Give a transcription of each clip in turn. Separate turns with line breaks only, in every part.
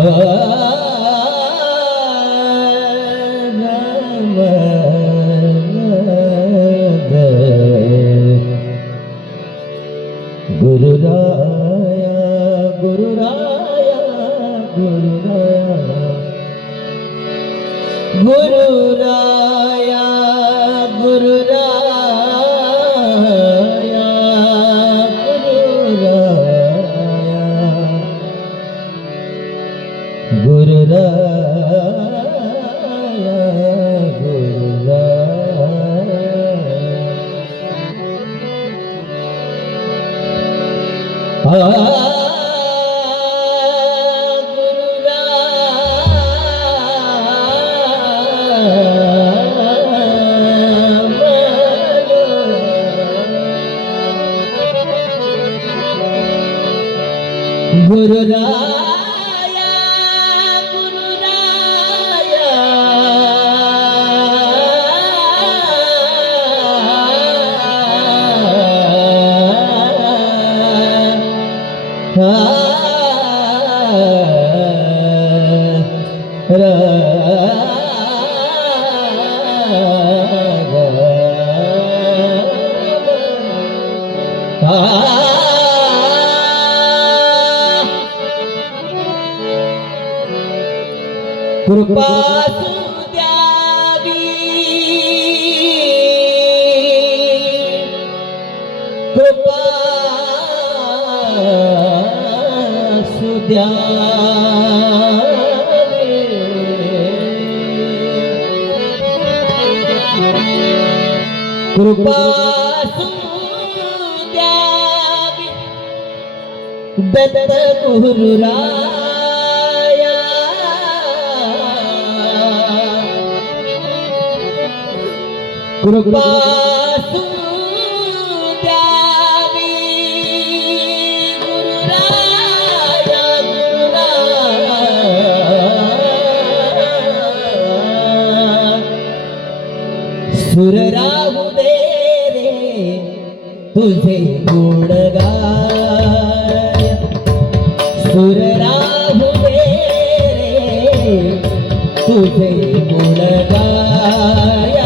Oh. Guru Ram. Pasu द्यावी. पासू कृपा दत्त गुरुरा सुरराहू दे रे तुझे गुणगाय सुरराहू दे तुझे गुणगाय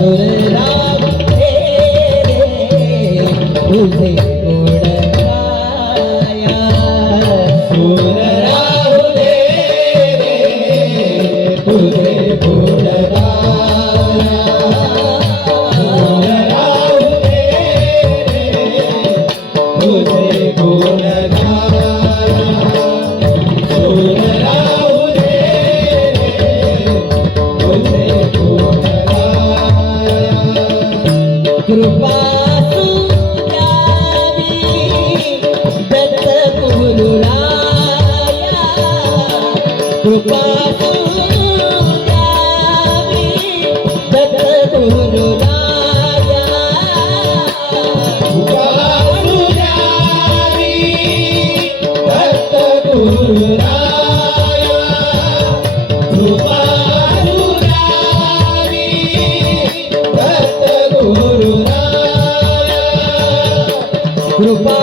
राम रे तुझे कृपा no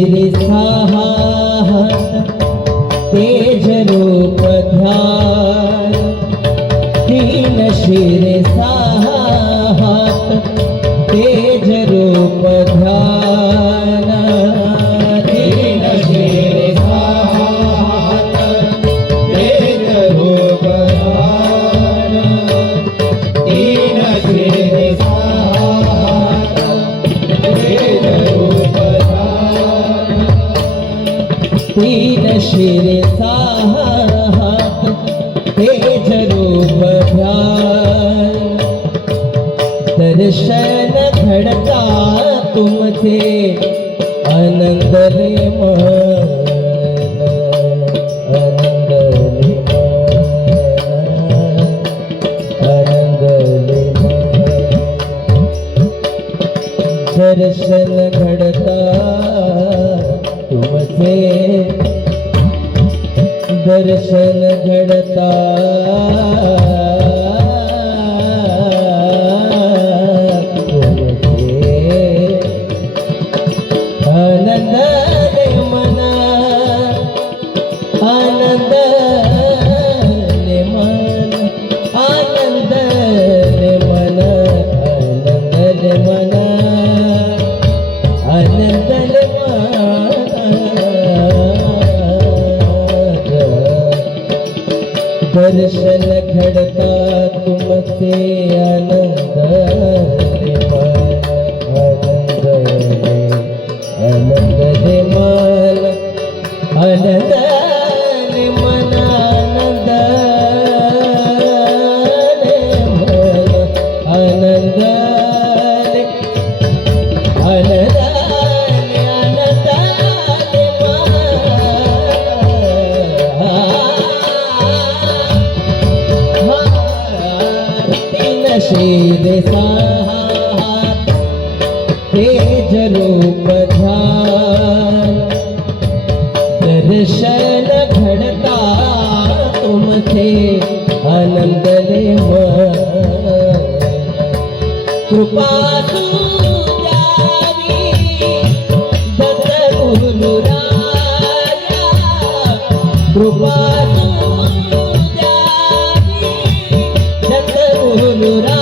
शिरी साहा तेज रूप ध्यान तीन शिर सा तीन शिर सात तेज रूप ध्यान। दर्शन घडता तुमचे आनंद मन दर्शन घडता. दर्शन घडता तुमचे आनंद. छेद स्वाहा तेज रूप ध्यान दर्शन घडता तुमचे आनंदले मन कृपा कृपा तू द्यावी दत्त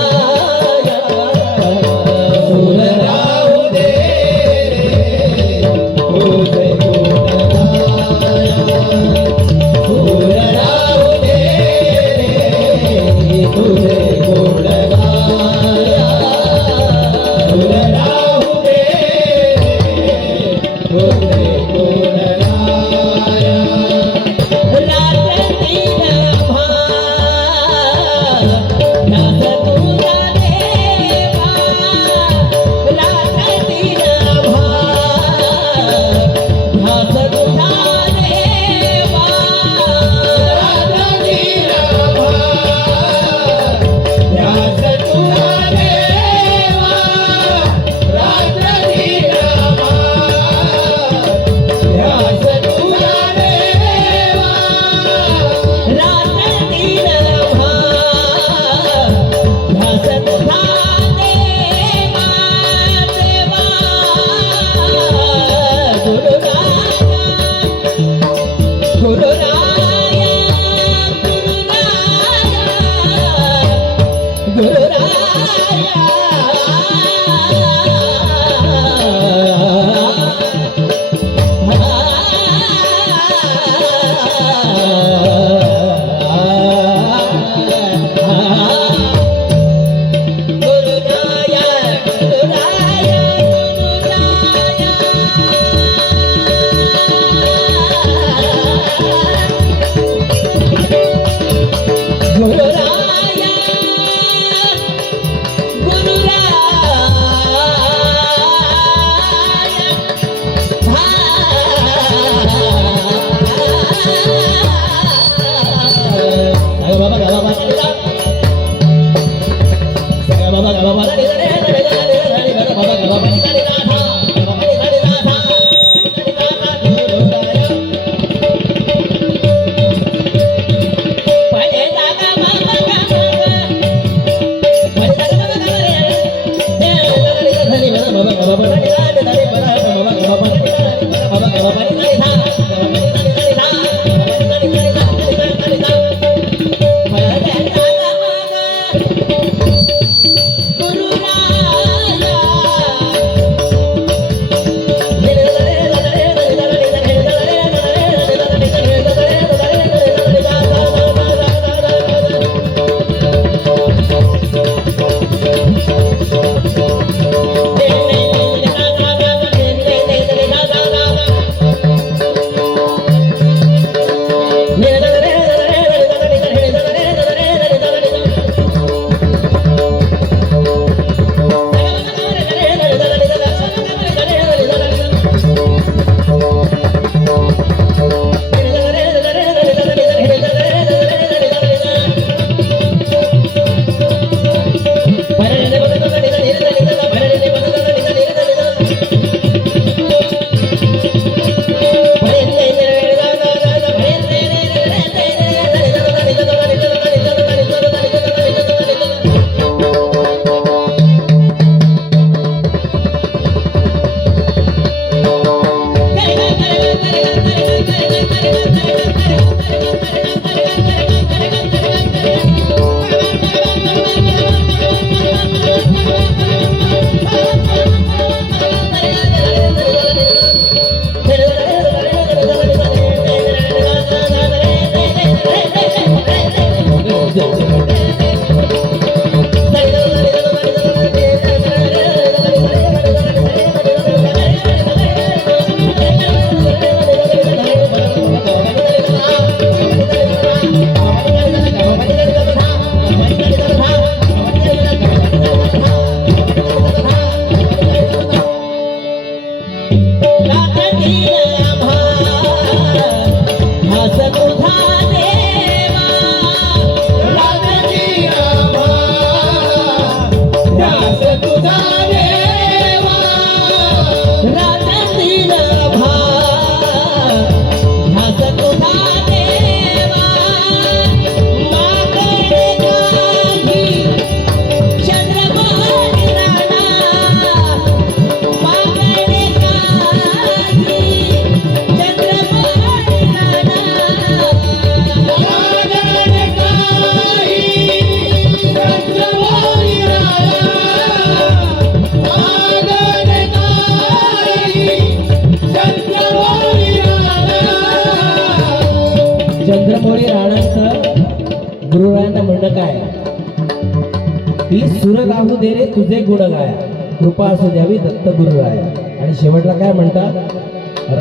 की सुर गाहू दे रे तुझे गुण गाया. कृपा असू द्यावी दत्त गुरुराया आणि शेवटला काय म्हणतात?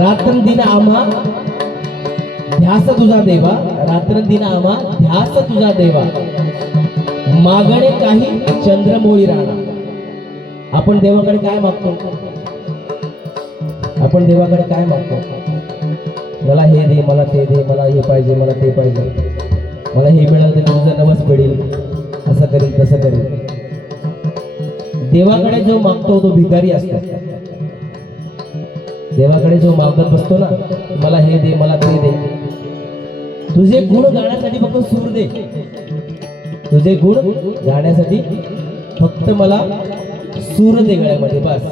रात्र दिन आम्हा ध्यास तुझा देवा. रात्र दिन आम्हा ध्यास तुझा देवा. मागणे काही चंद्रमोळी राणा. आपण देवाकडे काय मागतो? आपण देवाकडे काय मागतो? मला हे दे मला ते दे मला हे पाहिजे मला ते पाहिजे. मला हे मिळालं तर तुझं नवस मिळेल असं करेल तसं करेल देवाकडे जो मागतो तो भिकारी असतो. देवाकडे जो मागत बसतो ना मला हे दे मला ते दे. तुझे गुण गाण्यासाठी फक्त सूर दे. तुझे गुण गाण्यासाठी फक्त मला सूर दे गळ्यामध्ये बस.